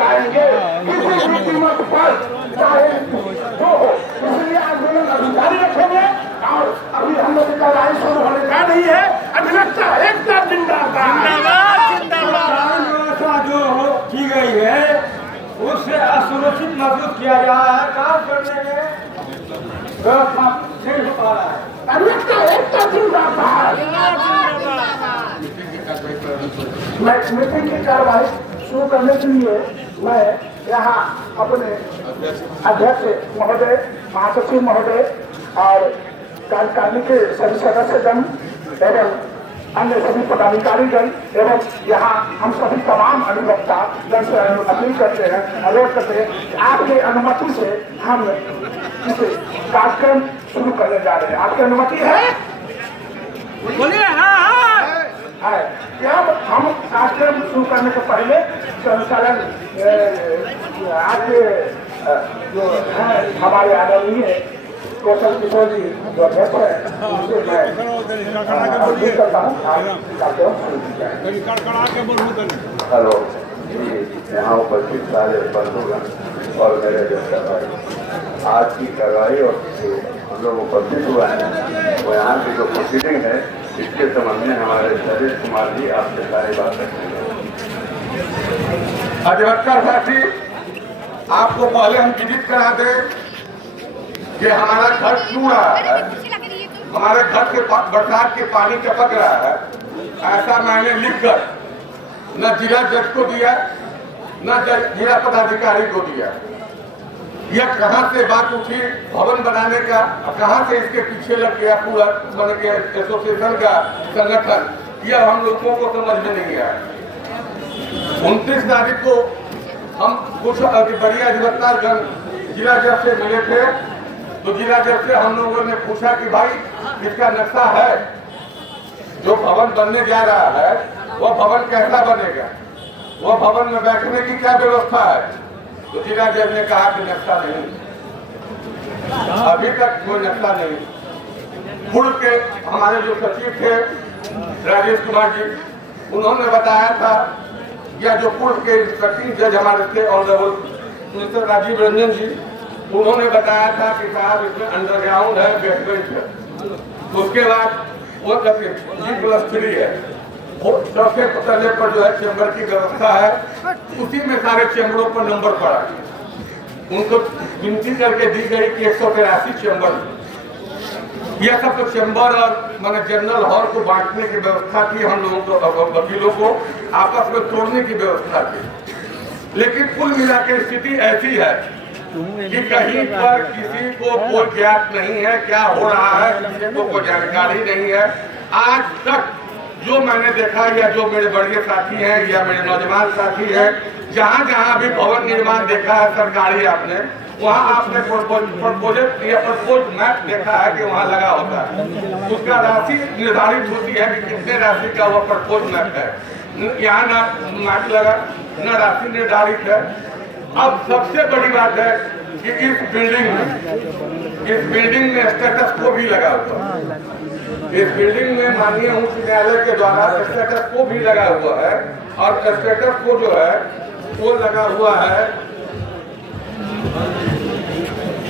जाएंगे किसी भी कीमत पर, चाहे जो हो। इसलिए आंदोलन अभी जारी रखेंगे और अभी हम लोग का लड़ाई शुरू होने का नहीं है। अधिवक्ता एकता जिंदाबाद। व्यवस्था जो की गई है उससे असुरक्षित महसूस किया जा रहा है। काम करने में व्यवस्था नहीं हो पा रहा है। अधिवक्ता एकता जिंदाबाद। मैं मीटिंग की कार्रवाई शुरू करने के लिए मैं यहाँ अपने अध्यक्ष महोदय, महासचिव महोदय और कार्यकारिणी के सभी सदस्यगण एवं अन्य सभी पदाधिकारीगण एवं यहाँ हम सभी तमाम अधिवक्ता जन से अपील करते हैं, अनुरोध करते हैं कि आपकी अनुमति से हम इस कार्यक्रम शुरू करने जा रहे हैं। आपकी अनुमति है? बोलिए। हाँ है। क्या हम कार्यक्रम शुरू करने से पहले संचालन आज जो है हमारे आदरणीय कौशल किशोर जी जो अध्यक्ष है उनसे मैं अनुरोध करता हूँ कार्यक्रम शुरू किया। हेलो, यहाँ उपस्थित सारे बंधुगण और मेरे व्यक्ता भाई, आज की कार्रवाई और हम लोग उपस्थित हुआ है वो यहाँ की जो प्रोसीडिंग है इसके संबंध में हमारे सतीश कुमार जी आपसे सारी बात रखेंगे। अधिवक्ता साथी, आपको पहले हम विदित करा दें कि हमारा घर क्यों रहा है। हमारे घर के बरसात के पानी टपक रहा है, ऐसा मैंने लिखकर न जिला जज को दिया न जिला पदाधिकारी को दिया। यह कहां से बात उठी भवन बनाने का, कहां से इसके पीछे लग गया पूरा बन के एसोसिएशन का संगठन, यह हम लोगों को समझ में नहीं आया। 29 तारीख को हम कुछ बड़ी अधिवक्ता जिला जज से मिले थे, तो जिला जज से हम लोगों ने पूछा कि भाई इसका नक्शा है, जो भवन बनने जा रहा है वह भवन कैसा बनेगा, वह भवन में बैठने की क्या व्यवस्था है। तो जिला जज ने कहा कि नक्शा नहीं, अभी तक कोई नक्शा नहीं। पूर्व के हमारे जो सचिव थे राजेश कुमार जी, उन्होंने बताया था, या जो पूर्व के इंस्पेक्टिंग जज हमारे थे ऑनरेबल मिस्टर राजीव रंजन जी, उन्होंने बताया था कि साहब इसमें अंडरग्राउंड है, बेसमेंट है। उसके बाद वो G+3 है, सबसे पहले पर जो है चैम्बर की व्यवस्था है, उसी में सारे चैम्बरों पर नंबर पड़ा। उनको गिनती करके दी गई कि 183 चैम्बर। यह सब तो चैम्बर और माने जनरल हॉल को बांटने की व्यवस्था थी, हम लोगों को वकीलों को आपस में तोड़ने की व्यवस्था थी। लेकिन कुल मिला के स्थिति ऐसी है कि कहीं पर किसी को कोई ज्ञात नहीं है क्या हो रहा है, किसी को कोई जानकारी नहीं है। आज तक जो मैंने देखा या जो मेरे बड़े साथी हैं या मेरे नौजवान साथी हैं, जहाँ जहाँ भी भवन निर्माण देखा है सरकारी आपने, वहाँ आपने प्रपोज मैप देखा है कि वहाँ लगा होता है, उसका राशि निर्धारित होती है कि कितने राशि का वह प्रपोज मैप है। यहाँ ना मैप लगा न राशि निर्धारित है। अब सबसे बड़ी बात है कि इस बिल्डिंग में स्टेटस को भी लगा हुआ है। इस बिल्डिंग में माननीय उच्च न्यायालय के द्वारा स्टेटस को भी लगा हुआ है, और स्टेटस को जो है वो लगा हुआ है,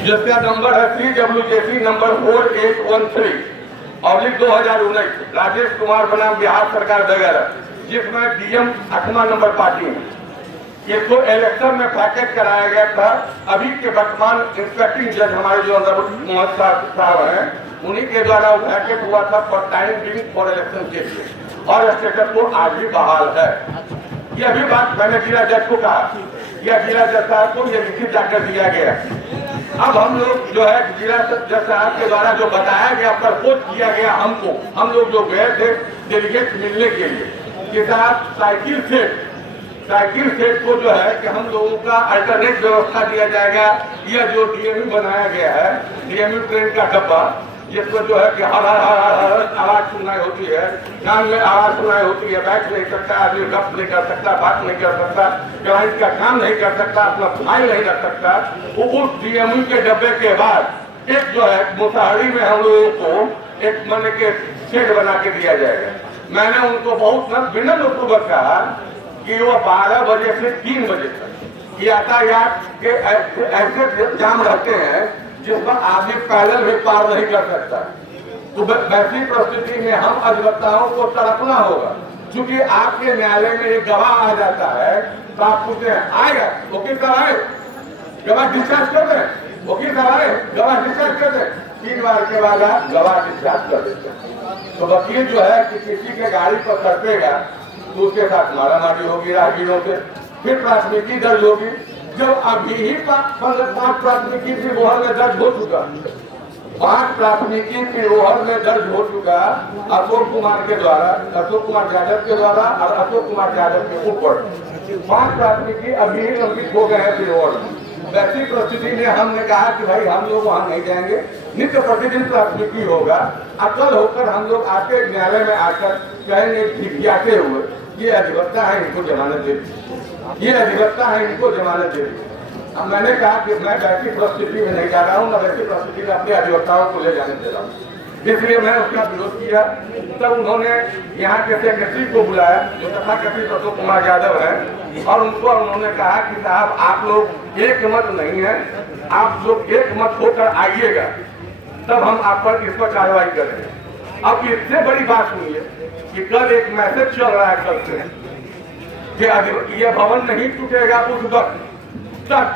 जिसका नंबर है CWJC नंबर 4813/2019 राजेश कुमार बनाम बिहार सरकार वगैरह, जिसमें DM 8वां नंबर पार्टी है। इसको इलेक्शन में पैकेज कराया गया था। अभी के वर्तमान इंस्पेक्टिंग जज हमारे जो मोहम्मद साहब हैं, उन्हीं के द्वारा वो पैकेज हुआ था for time being for election के लिए, और स्टेटस को आज भी बहाल है। यह भी बात मैंने जिला जज को कहा, या जिला जज साहब को यह लिखित जाकर दिया गया। अब हम लोग जो है जिला जज साहब के द्वारा जो बताया गया, प्रपोज किया गया हमको, हम लोग जो गए थे डेलीगेट मिलने के लिए, कि साहब साइकिल सेट को जो है कि हम लोगों का अल्टरनेट व्यवस्था दिया जाएगा। यह जो DMU बनाया गया है, DMU ट्रेन का डब्बा, जिसको जो है कि हर आवाज सुनाई होती है, कान में आवाज सुनाई होती है, बैठ नहीं सकता आदमी, गप नहीं कर सकता, बात नहीं कर सकता, क्लाइंट का काम नहीं कर सकता, अपना फाइल नहीं रख सकता। वो उस DMU के डब्बे के बाद एक जो है मुसहरी में हम लोगों को एक मन के शेड बना के दिया जाएगा। मैंने उनको बहुत विनम्र पूर्वक कहा कि वो 12 बजे से 3 बजे तक यातायात के ऐसे जाम रहते हैं जिस पर आदमी पैदल भी पार नहीं कर सकता। तो वैसी परिस्थिति में हम अधिवक्ताओं को तड़पना होगा। क्योंकि आपके न्यायालय में एक गवाह आ जाता है तो आप पूछते हैं आएगा, वकील साहब आए, गवाह डिस्चार्ज कर दें, वकील साहब आए, गवाह डिस्चार्ज कर दें। 3 बार के बाद आप गवाह डिस्चार्ज कर देते हैं। तो वकील जो है कि किसी के गाड़ी पर करतेगा तो उसके साथ मारामारी होगी राहगीरों से, फिर प्राथमिकी दर्ज होगी। जब अभी ही 5 प्राथमिकी पिरोहर में दर्ज हो चुका, 5 प्राथमिकी पिरोहर में दर्ज हो चुका अशोक कुमार के द्वारा, अशोक कुमार यादव के द्वारा और अशोक कुमार यादव के ऊपर 5 प्राथमिकी अभी ही लंबित हो गए हैं पिरोहर में। वैसी परिस्थिति में हमने कहा कि भाई हम लोग वहाँ नहीं जाएंगे, नित्य प्रतिदिन प्राथमिकी होगा। अकल होकर हम लोग आके न्यायालय में आकर कहेंगे ठिठियाते हुए ये अधिवक्ता है, इनको जमानत दे दी, ये अधिवक्ता है, इनको जमानत दे दी। अब मैंने कहा कि मैं वैसी परिस्थिति में नहीं जा रहा हूँ, मैं वैसी परिस्थिति में अपने अधिवक्ताओं को ले जाने दे रहा हूँ। इसलिए मैं उसका विरोध किया। तब उन्होंने यहाँ के सेक्रेटरी को बुलाया जो तथाकथित अशोक कुमार यादव है, और उनको उन्होंने कहा कि साहब आप लोग एक मत नहीं है, आप लोग एक मत होकर आइएगा, तब हम आप पर इस पर कार्रवाई करेंगे। अब इससे बड़ी बात सुनिए कि कल एक मैसेज चल रहा है कल से कि यह भवन नहीं टूटेगा उस वक्त तक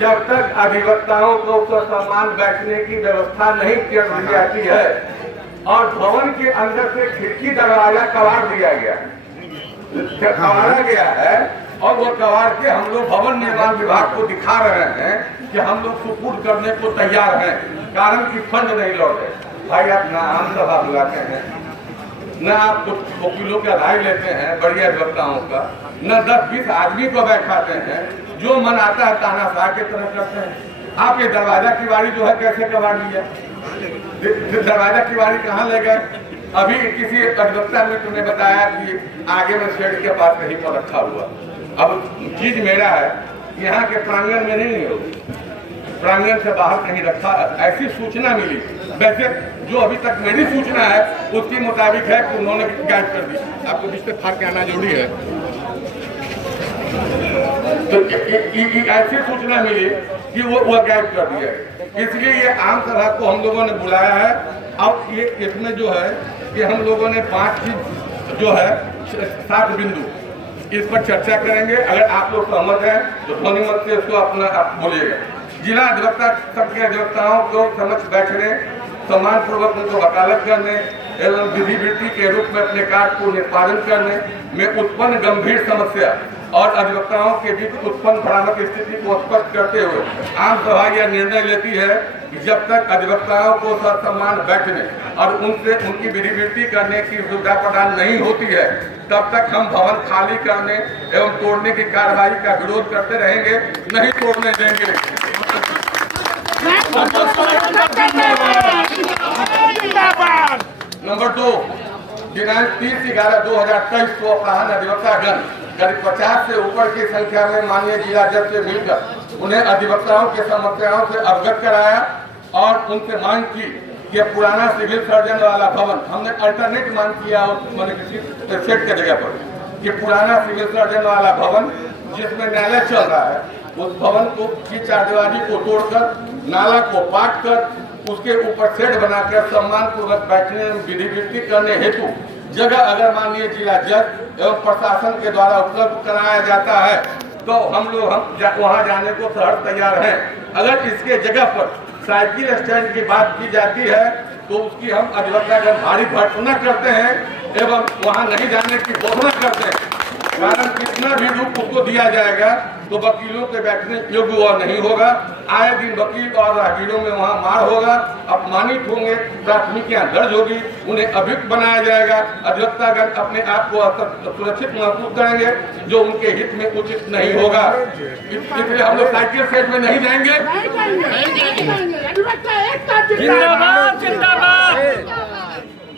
जब तक अधिवक्ताओं को सम्मान बैठने की व्यवस्था नहीं कर दी जाती है। और भवन के अंदर से खिड़की दरवाजा कबाड़ दिया गया, कबाड़ा गया है, और वो कबाड़ के हम लोग भवन निर्माण विभाग को दिखा रहे हैं कि हम लोग सुपुर्द करने को तैयार हैं, कारण कि फंड नहीं लौटे। भाई आप ना आम सभा बुलाते हैं, न आप कुछ वकीलों का राय लेते हैं बढ़िया अधिवक्ताओं का, न 10-20 आदमी को बैठाते हैं, जो मन आता है तानाशाह की तरह करते हैं। आप ये दरवाजा की बारी जो है कैसे कबाड़ लिया, दरवाजा की बारी कहाँ ले गए? अभी किसी अधिवक्ता ने तुमने बताया कि आगे में शेड के पास कहीं पर रखा हुआ। अब चीज मेरा है, यहाँ के प्रांगण में नहीं होगी, प्रांगण से बाहर कहीं रखा, ऐसी सूचना मिली। वैसे जो अभी तक मेरी सूचना है उसके मुताबिक है कि उन्होंने गायब कर दी। आपको बीच में फाड़ के आना जरूरी है। तो ऐसी सूचना मिली कि वो गायब कर दिया। इसलिए ये आम सभा को हम लोगों ने बुलाया है। अब ये इसमें जो है कि हम लोगों ने 5 चीज जो है 7 बिंदु इस पर चर्चा करेंगे। अगर आप लोग सहमत हैं तो ध्वनि मत से इसको अपना आप बोलिएगा। जिला अधिवक्ता सबके अधिवक्ताओं को समक्ष बैठने, सम्मान पूर्वक उनको वकालत करने एवं विधि वृत्ति के रूप में अपने कार्य को निष्पादन करने में उत्पन्न गंभीर समस्या और अधिवक्ताओं के बीच उत्पन्न भ्रामक स्थिति को स्पष्ट करते हुए आम सभा यह निर्णय लेती है कि जब तक अधिवक्ताओं को सम्मान बैठने और उनसे उनकी विधि वृत्ति करने की सुविधा प्रदान नहीं होती है, तब तक हम भवन खाली करने एवं तोड़ने की कार्रवाई का विरोध करते रहेंगे, नहीं तोड़ने देंगे। नंबर 2, दिनांक 30/11/2023 को अपराह्न अधिवक्तागण करीब 50 से ऊपर की संख्या में माननीय जिला जज से मिलकर उन्हें अधिवक्ताओं के समस्याओं से अवगत कराया और उनसे मांग की कि पुराना सिविल सर्जन वाला भवन, हमने अल्टरनेट मांग किया मैंने किसी सेट के जगह पर कि पुराना सिविल सर्जन वाला भवन जिसमें न्यायालय चल रहा है, उस भवन को की चारदीवारी को तोड़कर नाला को पाट कर उसके ऊपर शेड बनाकर सम्मान पूर्वक बैठने विधि वृत्ति करने हेतु जगह अगर माननीय जिला जज एवं प्रशासन के द्वारा उपलब्ध कराया जाता है तो हम वहां जाने को सहर्ष तैयार हैं। अगर इसके जगह पर साइकिल स्टैंड की बात की जाती है तो उसकी हम अधिवक्तागण भारी भर्त्सना करते हैं एवं वहां नहीं जाने की घोषणा करते हैं। कारण कितना भी रूप उसको दिया जाएगा तो वकीलों के बैठने योग्य वह नहीं होगा। आए दिन वकील और राहगीरों में वहाँ मार होगा, अपमानित होंगे, प्राथमिकियां दर्ज होगी, उन्हें अभियुक्त बनाया जाएगा। अधिवक्तागण अपने आप को सुरक्षित महसूस करेंगे जो उनके हित में उचित नहीं होगा। इसलिए हम लोग साइकिल सेट में नहीं जाएंगे।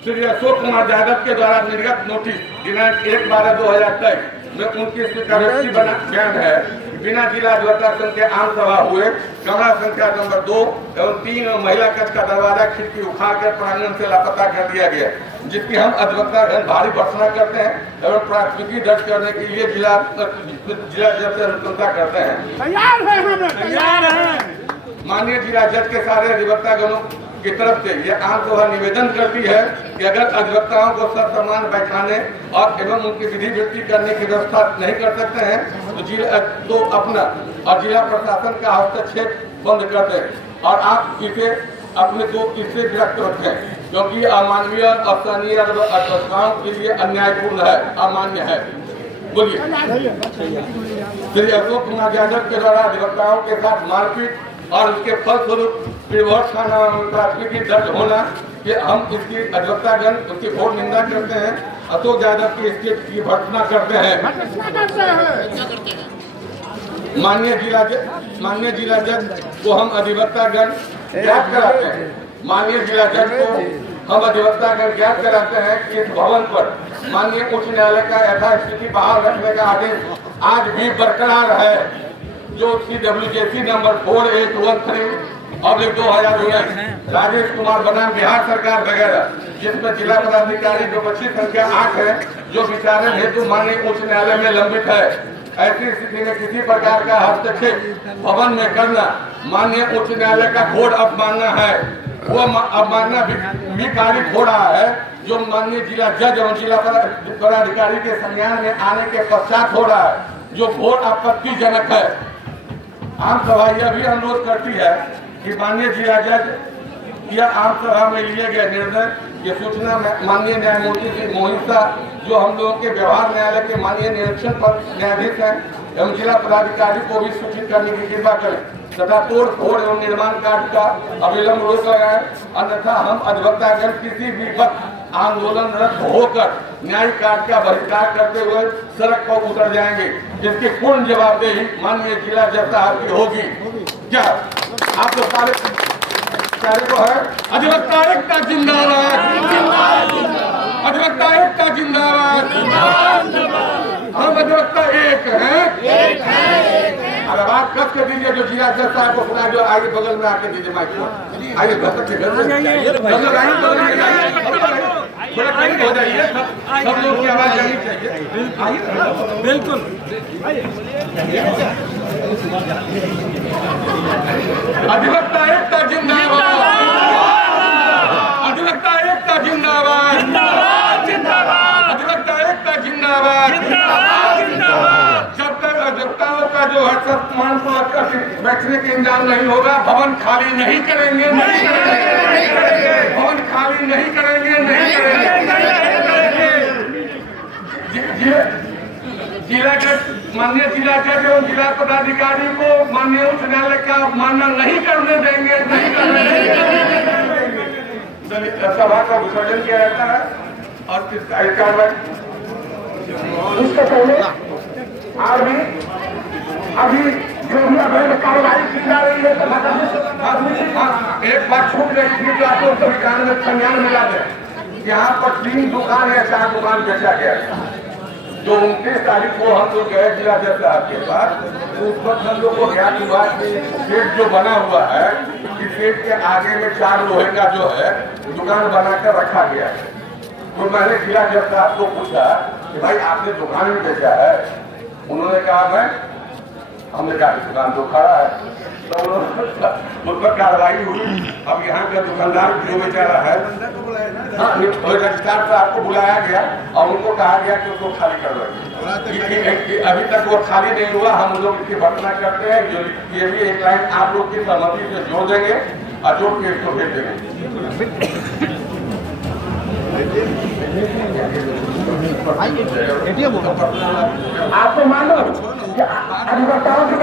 श्री अशोक कुमार यादव के द्वारा निर्गत नोटिस दिनांक 1/12/2023 में उनकी स्वीकारोक्ति बयान है। बिना जिला अधिवक्ता संघ के आम सभा हुए कमरा संख्या नंबर 2 एवं 3 महिला कक्ष का दरवाजा खिड़की उखाड़ कर प्रांगण से लापता कर दिया गया। जिसकी हम अधिवक्ता भारी भर्त्सना करते हैं एवं प्राथमिकी दर्ज करने के लिए जिला जज से अनुकंपा करते हैं। तैयार है। माननीय जिला जज के सारे अधिवक्ता गणों की तरफ से यह आम सभा निवेदन करती है कि अगर अधिवक्ताओं को ससम्मान बैठाने और एवं उनकी विधि वृत्ति करने की व्यवस्था नहीं कर सकते हैं तो अपना और जिला प्रशासन का हस्तक्षेप बंद कर दें और आप इसे अपने को इससे गिरफ्त रखें, क्योंकि अमानवीय असहनीय अधिवक्ताओं के लिए अन्यायपूर्ण है, अमान्य है। बोलिए। श्री अशोक कुमार यादव के द्वारा अधिवक्ताओं के साथ मारपीट और उसके फलस्वरूप पिरवट थाना में प्राथमिकी दर्ज होना, कि हम इसकी अधिवक्तागण उसकी घोर निंदा करते हैं। अशोक यादव की इसकी भर्त्सना करते हैं। माननीय जिला जज को हम अधिवक्तागण ज्ञात कराते हैं। माननीय जिला जज को हम अधिवक्तागण ज्ञात कराते हैं कि इस भवन पर माननीय उच्च न्यायालय का यथास्थिति बहाल रखने का आदेश आज भी बरकरार है, जो CWJC नंबर 4813/2019 राजेश कुमार बनाम बिहार सरकार वगैरह, जिसमें जिला पदाधिकारी जो बच्ची संख्या 8 है, जो विचारण हेतु माननीय उच्च न्यायालय में लंबित है। ऐसी स्थिति में किसी प्रकार का हस्तक्षेप भवन में करना माननीय उच्च न्यायालय का घोर अपमानना है। वो अवमानना भी कारित हो रहा है, जो माननीय जिला जज एवं जिला पदाधिकारी के संज्ञान में आने के पश्चात हो रहा है, जो घोर आपत्तिजनक है। आम सभा यह भी अनुरोध करती है कि माननीय जिला जज यह आम सभा में लिए गए निर्णय की सूचना माननीय न्यायमूर्ति श्री मोहिता, जो हम लोगों के व्यवहार न्यायालय के माननीय निरीक्षण पर न्यायाधीश हैं, एवं जिला पदाधिकारी को भी सूचित करने की कृपा करें तथा तोड़ फोड़ एवं निर्माण कार्य का अविलंब रोक लगाएं, अन्यथा हम अधिवक्तागण किसी भी वक्त आंदोलनरत होकर न्यायिक कार्य का बहिष्कार करते हुए सड़क पर उतर जाएंगे, जिसकी पूर्ण जवाबदेही माननीय जिला जज साहब की होगी। क्या आप लोग सारे को है? अधिवक्ता एकता जिंदाबाद, अधिवक्ता एकता जिंदाबाद। हम अधिवक्ता एक हैं। अगर बात कस कर दीजिए जो जिला जज साहब को सुना, जो आगे बगल में आके दीजिए माइक को, आगे घर से थोड़ा करीब हो जाइए, सब लोग की आवाज जानी चाहिए। बिल्कुल। अधिवक्ता एकता जिंदाबाद, अधिवक्ता एकता जिंदाबाद, अधिवक्ता एकता जिंदाबाद। जब तक अधिवक्ताओं का जो है सम्मान बैठने के इंतजाम नहीं होगा, भवन खाली नहीं करेंगे, भवन खाली नहीं करेंगे, जिला जज माननीय जिला जज एवं जिला पदाधिकारी को माननीय उच्च न्यायालय का मानना नहीं करने देंगे, नहीं करने देंगे। सभा का विसर्जन किया जाता है और कार्रवाई इसके पहले अभी जो भी अवैध कार्रवाई की जा रही है, एक बात छूट गई थी जो आपको संविधान में संज्ञान मिला है। यहाँ पर 3 दुकान या 4 दुकान बेचा गया, जो 29 तारीख को हम लोग गए जिला जज साहब के पास, उस वक्त हम लोग को ज्ञात हुआ कि गेट जो बना हुआ है, इस गेट के आगे में 4 लोहे का जो है दुकान बनाकर रखा गया है। तो मैंने जिला जज साहब को पूछा कि भाई आपने दुकान भी बेचा है? उन्होंने कहा हमने कहा दुकान तो खड़ा है। तो उस पर कार्रवाई हुई। अब यहाँ का दुकानदार जो बेचारा है, रजिस्ट्रार साहब को बुलाया गया और उनको कहा गया कि उसको खाली करवाइए। अभी तक वो खाली नहीं हुआ, हम लोग इसकी भर्त्सना करते हैं। ये भी एक लाइन आप लोग की सहमति से जोड़ देंगे और जोड़ के इसको भेज देंगे। आपको मान लो अधिवक्ताओं की